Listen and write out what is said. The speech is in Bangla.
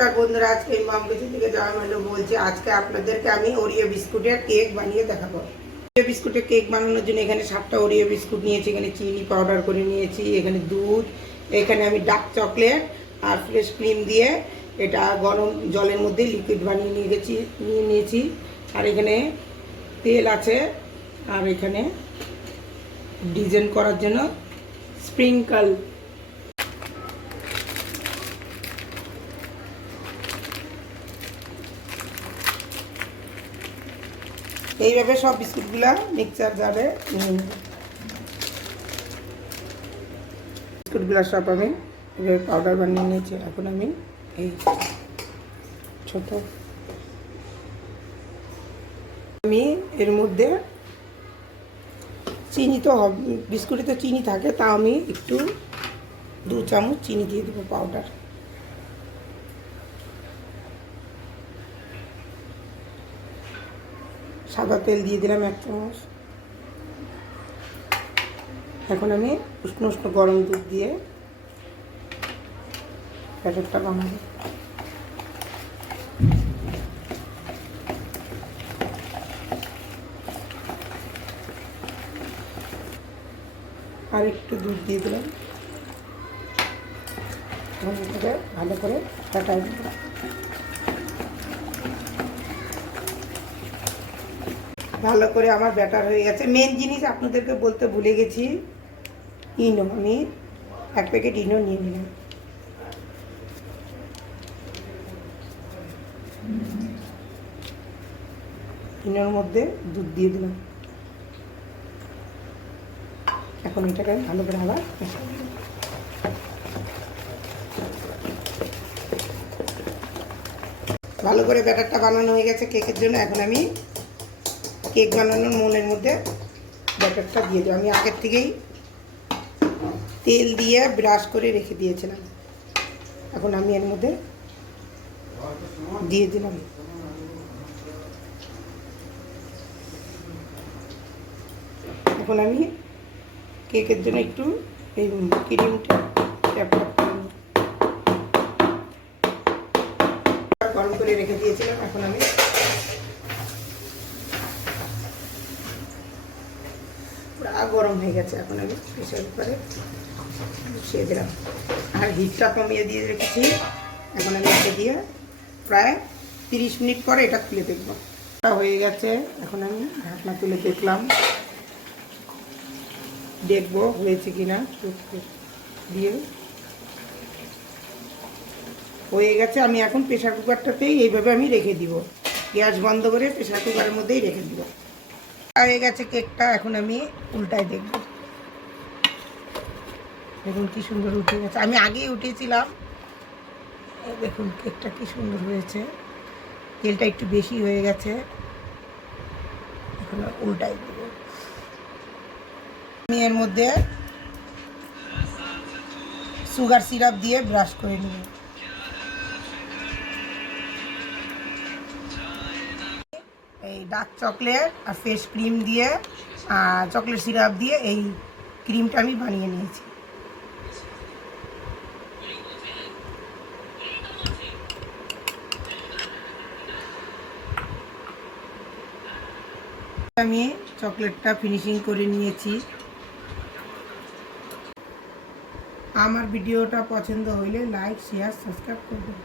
বন্ধুরা, আজকে মামকিচি থেকে জয় মালো বলছি। আজকে আপনাদেরকে আমি ওরিও বিস্কুটের কেক বানিয়ে দেখাবো। ওরিও বিস্কুটের কেক বানানোর জন্য এখানে 7টা ওরিও বিস্কুট নিয়েছি, এখানে চিনি পাউডার করে নিয়েছি, এখানে দুধ, এখানে আমি ডার্ক চকলেট আর ফ্রেশ ক্রিম দিয়ে এটা গরম জলের মধ্যে লিকুইড বানিয়ে নিয়েছি। আর এখানে তেল আছে, আর এখানে ডিজাইন করার জন্য স্প্রিঙ্কল। এইভাবে সব বিস্কুটগুলো মিক্সচার জারে নিয়ে নেব। বিস্কুটগুলো সব আমি এভাবে পাউডার বানিয়ে নিয়েছি। এখন আমি এই ছোট আমি এর মধ্যে চিনি তো বিস্কুটে তো চিনি থাকে, তা আমি একটু 2 চামচ চিনি দিয়ে দেবো পাউডার। সাদা তেল দিয়ে দিলাম 1 চামচ। এখন আমি উষ্ণ উষ্ণ গরম দুধ দিয়ে ব্যাটারটা বানাবো। আর একটু দুধ দিয়ে দিলাম। ভালো করে ফাটাই দিলাম। ভালো করে আমার ব্যাটার হয়ে গেছে। মেন জিনিস আপনাদেরকে বলতে ভুলে গেছি, ইনো। আমি 1 প্যাকেট ইনো নিয়ে নিলাম। ইনোর মধ্যে দুধ দিয়ে দিলাম। এখন এটাকে ভালো করে আবার ভালো করে ব্যাটারটা বানানো হয়ে গেছে কেকের জন্য। এখন আমি কেক বানানোর মোলের মধ্যে ব্যাটারটা দিয়ে দেবো। আমি আগের থেকেই তেল দিয়ে ব্রাশ করে রেখে দিয়েছিলাম। এখন আমি এর মধ্যে দিয়ে দিলাম। এখন আমি কেকের জন্য একটু এই ক্রিমটা গরম করে রেখে দিয়েছিলাম। এখন আমি গরম হয়ে গেছে। এখন আমি প্রেসার কুকারে বসিয়ে দিলাম, আর হিটটা কমিয়ে দিয়ে রেখেছি। এখন আমি এটা দিয়ে প্রায় 30 মিনিট পরে এটা খুলে দেখব। এটা হয়ে গেছে। এখন আমি ঢাকনা তুলে দেখবো হয়েছে কিনা। দিয়ে হয়ে গেছে। আমি এখন প্রেসার কুকারটাতেই এইভাবে আমি রেখে দিব। গ্যাস বন্ধ করে প্রেসার কুকারের মধ্যেই রেখে দিব। হয়ে গেছে কেকটা। এখন আমি উল্টায় দেখব। দেখুন কি সুন্দর উঠে গেছে। আমি আগেই উঠিয়েছিলাম। দেখুন কেকটা কি সুন্দর হয়েছে। তেলটা একটু বেশি হয়ে গেছে। এখন উল্টায় দেব। আমি এর মধ্যে সুগার সিরাপ দিয়ে ব্রাশ করে নিব। এই ডার্ক চকলেট আর ফ্রেশ ক্রিম দিয়ে চকলেট সিরাপ দিয়ে এই ক্রিমটা আমি বানিয়ে নিয়েছি। আমি চকলেটটা ফিনিশিং করে নিয়েছি। আমার ভিডিওটা পছন্দ হইলে লাইক, শেয়ার, সাবস্ক্রাইব করবেন।